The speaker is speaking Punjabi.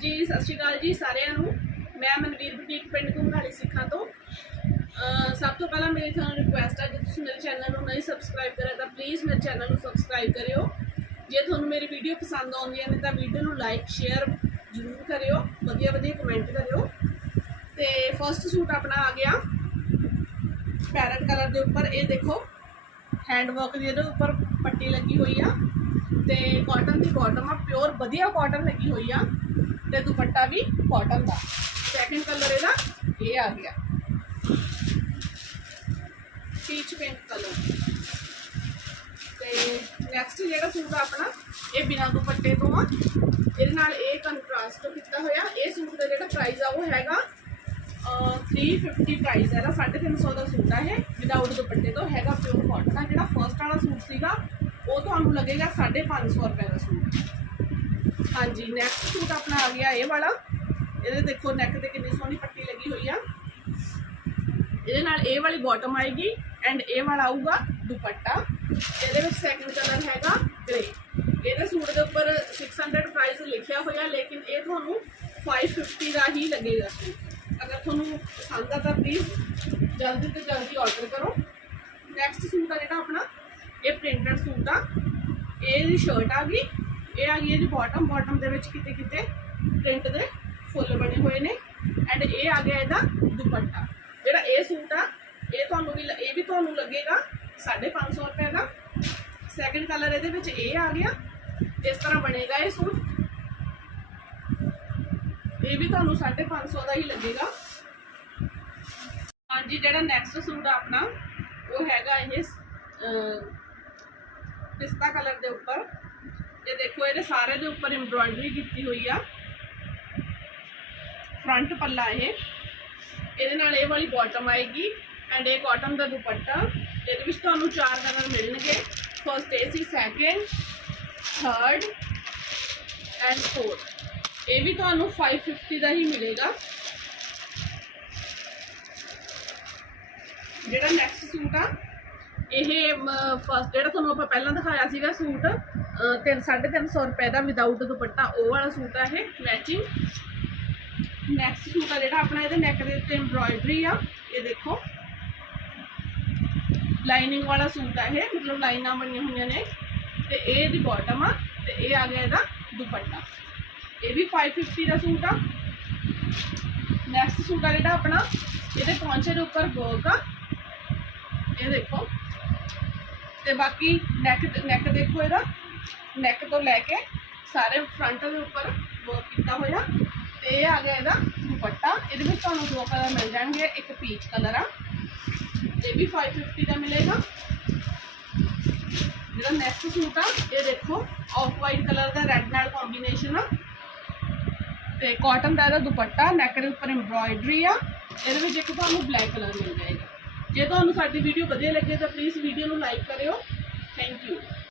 ਜੀ, ਸਤਿ ਸ਼੍ਰੀ ਅਕਾਲ ਜੀ ਸਾਰਿਆਂ ਨੂੰ। ਮੈਂ ਮਨਵੀਰ ਬੁਟੀਕ ਪਿੰਡ ਕੁੰਗਾਲੀ ਸਿੱਖਾਂ ਤੋਂ। ਸਭ ਤੋਂ ਪਹਿਲਾਂ ਮੇਰੀ ਤੁਹਾਨੂੰ ਰਿਕੁਐਸਟ ਹੈ ਜੇ ਤੁਸੀਂ ਮੇਰੇ ਚੈਨਲ ਨੂੰ ਨਹੀਂ ਸਬਸਕ੍ਰਾਈਬ ਕਰਿਆ ਤਾਂ ਪਲੀਜ਼ ਮੇਰੇ ਚੈਨਲ ਨੂੰ ਸਬਸਕ੍ਰਾਈਬ ਕਰਿਓ। ਜੇ ਤੁਹਾਨੂੰ ਮੇਰੀ ਵੀਡੀਓ ਪਸੰਦ ਆਉਂਦੀਆਂ ਨੇ ਤਾਂ ਵੀਡੀਓ ਨੂੰ ਲਾਈਕ ਸ਼ੇਅਰ ਜ਼ਰੂਰ ਕਰਿਓ। ਵਧੀਆ ਵਧੀਆ ਕਮੈਂਟ ਕਰਿਓ। ਤੇ ਫਰਸਟ ਸੂਟ ਆਪਣਾ ਆ ਗਿਆ। ਪੈਰਟ ਕਲਰ ਦੇ ਉੱਪਰ ਇਹ ਦੇਖੋ। ਹੈਂਡ ਵਰਕ ਦੀ ਇਹਦੇ ਉੱਪਰ ਪੱਟੀ ਲੱਗੀ ਹੋਈ ਆ। ਤੇ ਕਾਟਨ ਦੀ ਬਾਟਮ ਆ। ਪਿਓਰ ਵਧੀਆ ਕਾਟਨ ਲੱਗੀ ਹੋਈ ਆ। ਤੇ ਦੁਪੱਟਾ ਵੀ ਕਾਟਨ ਦਾ। ਸੈਕਿੰਡ ਕਲਰ ਇਹਦਾ ਇਹ ਆ ਗਿਆ। ਪੀਚ ਪਿੰਕ ਕਲਰ ਤੇ ਨੈਕਸਟ ਜਿਹੜਾ ਸੂਟ ਆ ਆਪਣਾ, ਇਹ ਬਿਨਾਂ ਦੁਪੱਟੇ ਤੋਂ ਆ। ਇਹਦੇ ਨਾਲ ਇਹ ਕੰਟਰਾਸਟ ਕੀਤਾ ਹੋਇਆ। ਇਹ ਸੂਟ ਦਾ ਜਿਹੜਾ ਪ੍ਰਾਈਸ ਆ ਉਹ ਹੈਗਾ, ਅਹ 350 ਪ੍ਰਾਈਸ ਹੈ ਇਹਦਾ 350 ਦਾ ਸੂਟ ਆ ਇਹ। ਵਿਦਆਊਟ ਦੁਪੱਟੇ ਤੋਂ ਹੈਗਾ ਪਿਓਰ ਕਾਟਨ ਦਾ ਜਿਹੜਾ ਫਰਸਟ ਵਾਲਾ ਸੂਟ ਸੀਗਾ, ਉਹ ਤੁਹਾਨੂੰ ਲੱਗੇਗਾ 550 ਰੁਪਏ ਦਾ ਸੂਟ। ਹਾਂਜੀ ਨੈਕਸਟ ਸੂਟ ਆਪਣਾ ਆ ਗਿਆ ਇਹ ਵਾਲਾ। ਇਹਦੇ ਦੇਖੋ ਨੈਕ ਤੇ ਕਿੰਨੀ ਸੋਹਣੀ ਪੱਟੀ ਲੱਗੀ ਹੋਈ ਆ। ਇਹਦੇ ਨਾਲ ਇਹ ਵਾਲੀ ਬਾਟਮ ਆਏਗੀ ਐਂਡ ਇਹ ਵਾਲਾ ਆਊਗਾ ਦੁਪੱਟਾ। ਇਹਦੇ ਵਿੱਚ ਸੈਕਿੰਡ ਕਲਰ ਹੈਗਾ ਗ੍ਰੇ ਇਹਦੇ ਸੂਟ ਦੇ ਉੱਪਰ 600 ਪ੍ਰਾਈਸ ਲਿਖਿਆ ਹੋਇਆ, ਲੇਕਿਨ ਇਹ ਤੁਹਾਨੂੰ 550 ਦਾ ਹੀ ਲੱਗੇਗਾ ਸੂਟ ਅਗਰ ਤੁਹਾਨੂੰ ਪਸੰਦ ਆ ਤਾਂ ਪਲੀਜ਼ ਜਲਦੀ ਤੋਂ ਜਲਦੀ ਆਰਡਰ ਕਰੋ। ਨੈਕਸਟ ਸੂਟ ਆ ਜਿਹੜਾ ਆਪਣਾ, ਇਹ ਪ੍ਰਿੰਟਡ ਸੂਟ ਆ। ਇਹਦੀ ਸ਼ਰਟ ਆ ਗਈ। ਇਹ ਆ ਗਈ ਇਹਦੀ ਬਾਟਮ ਬਾਟਮ ਦੇ ਵਿੱਚ ਕਿਤੇ ਕਿਤੇ ਪ੍ਰਿੰਟ ਦੇ ਫੁੱਲ ਬਣੇ ਹੋਏ ਨੇ। ਐਂਡ ਇਹ ਆ ਗਿਆ ਇਹਦਾ ਦੁਪੱਟਾ। ਜਿਹੜਾ ਇਹ ਸੂਟ ਆ, ਇਹ ਤੁਹਾਨੂੰ ਵੀ ਇਹ ਵੀ ਤੁਹਾਨੂੰ ਲੱਗੇਗਾ 550 ਰੁਪਏ ਦਾ। ਸੈਕਿੰਡ ਕਲਰ ਇਹਦੇ ਵਿੱਚ ਇਹ ਆ ਗਿਆ। ਇਸ ਤਰ੍ਹਾਂ ਬਣੇਗਾ ਇਹ ਸੂਟ, ਇਹ ਵੀ ਤੁਹਾਨੂੰ 550 ਦਾ ਹੀ ਲੱਗੇਗਾ। ਹਾਂਜੀ, ਜਿਹੜਾ ਨੈਕਸਟ ਸੂਟ ਆ ਆਪਣਾ, ਉਹ ਹੈਗਾ ਇਹ ਪਿਸਤਾ ਕਲਰ ਦੇ ਉੱਪਰ। ਇਹ ਦੇਖੋ, ਇਹਦੇ ਸਾਰੇ ਦੇ ਉੱਪਰ ਐਮਬ੍ਰੋਇਡਰੀ ਕੀਤੀ ਹੋਈ ਆ। ਫਰੰਟ ਪੱਲਾ ਇਹ। ਇਹਦੇ ਨਾਲ ਇਹ ਵਾਲੀ ਬਾਟਮ ਆਏਗੀ ਐਂਡ ਇਹ ਕਾਟਨ ਦਾ ਦੁਪੱਟਾ। ਇਹਦੇ ਵਿੱਚ ਤੁਹਾਨੂੰ ਚਾਰ ਕਲਰ ਮਿਲਣਗੇ। ਫਰਸਟ ਇਹ ਸੀ ਸੈਕਿੰਡ ਥਰਡ ਐਂਡ ਫੋਰਥ ਇਹ ਵੀ ਤੁਹਾਨੂੰ 550 ਦਾ ਹੀ ਮਿਲੇਗਾ। ਜਿਹੜਾ ਨੈਕਸਟ ਸੂਟ ਆ ਇਹ ਫਸਟ ਜਿਹੜਾ ਤੁਹਾਨੂੰ ਆਪਾਂ ਪਹਿਲਾਂ ਦਿਖਾਇਆ ਸੀਗਾ ਸੂਟ 3 350 ਰੁਪਏ ਦਾ ਵਿਦਆਊਟ ਦੁਪੱਟਾ, ਉਹ ਵਾਲਾ ਸੂਟ ਆ ਇਹ ਮੈਚਿੰਗ ਨੈਕਸਟ ਸੂਟ ਆ ਜਿਹੜਾ ਆਪਣਾ, ਇਹਦੇ ਨੈਕ ਦੇ ਉੱਤੇ ਐਮਬ੍ਰੋਇਡਰੀ ਆ, ਇਹ ਦੇਖੋ। ਲਾਈਨਿੰਗ ਵਾਲਾ ਸੂਟ ਆ ਇਹ, ਮਤਲਬ ਲਾਈਨਾਂ ਬਣੀਆਂ ਹੋਈਆਂ ਨੇ, ਤੇ ਇਹ ਇਹਦੀ ਬਾਟਮ ਆ, ਤੇ ਇਹ ਆ ਗਿਆ ਇਹਦਾ ਦੁਪੱਟਾ। ਇਹ ਵੀ 550 ਦਾ ਸੂਟ ਆ। ਨੈਕਸਟ ਸੂਟ ਆ ਜਿਹੜਾ ਆਪਣਾ, ਇਹਦੇ ਪੌਂਚੇ ਦੇ ਉੱਪਰ ਵਰਕ ਆ। ਇਹ ਦੇਖੋ। ਤੇ ਬਾਕੀ ਨੈਕ ਨੈਕ ਦੇਖੋ ਇਹਦਾ। ਨੈਕ ਤੋਂ ਲੈ ਕੇ ਸਾਰੇ ਫਰੰਟ ਦੇ ਉੱਪਰ ਵਰਕ ਕੀਤਾ ਹੋਇਆ। ਤੇ ਇਹ ਆ ਗਿਆ ਇਹਦਾ ਦੁਪੱਟਾ। ਇਹਦੇ ਵਿੱਚ ਤੁਹਾਨੂੰ ਦੋ ਕਲਰ ਮਿਲ ਜਾਣਗੇ, ਇੱਕ ਪੀਚ ਕਲਰ ਆ। ਇਹ ਵੀ 550 ਦਾ ਮਿਲੇਗਾ। ਜਿਹੜਾ ਨੈਕਸਟ ਸੂਟ ਆ, ਇਹ ਦੇਖੋ ਆਫ ਵਾਈਟ ਕਲਰ ਦਾ ਰੈੱਡ ਨਾਲ ਕੰਬੀਨੇਸ਼ਨ ਆ। ਤੇ ਕਾਟਨ ਦਾ ਇਹਦਾ ਦੁਪੱਟਾ ਨੈਕ ਦੇ ਉੱਪਰ ਐਮਬ੍ਰੋਇਡਰੀ ਆ। ਇਹਦੇ ਵਿੱਚ ਇੱਕ ਤੁਹਾਨੂੰ ਬਲੈਕ ਕਲਰ ਮਿਲ ਜਾਏਗਾ। ਜੇ ਤੁਹਾਨੂੰ ਸਾਡੀ ਵੀਡੀਓ ਵਧੀਆ ਲੱਗੇ ਤਾਂ ਪਲੀਜ਼ ਵੀਡੀਓ ਨੂੰ ਲਾਈਕ ਕਰਿਓ। Thank you